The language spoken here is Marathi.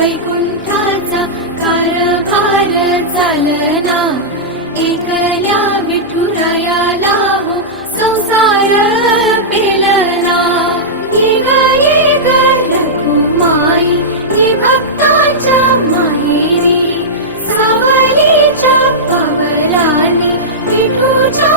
वैकुंठाचा कारभार चालना, एकल्या विठुरायाला हो संसार पेलना. येग रघुमाई ही भक्ताच्या माहेरी, सावलीच्या कवलाने विठूच्या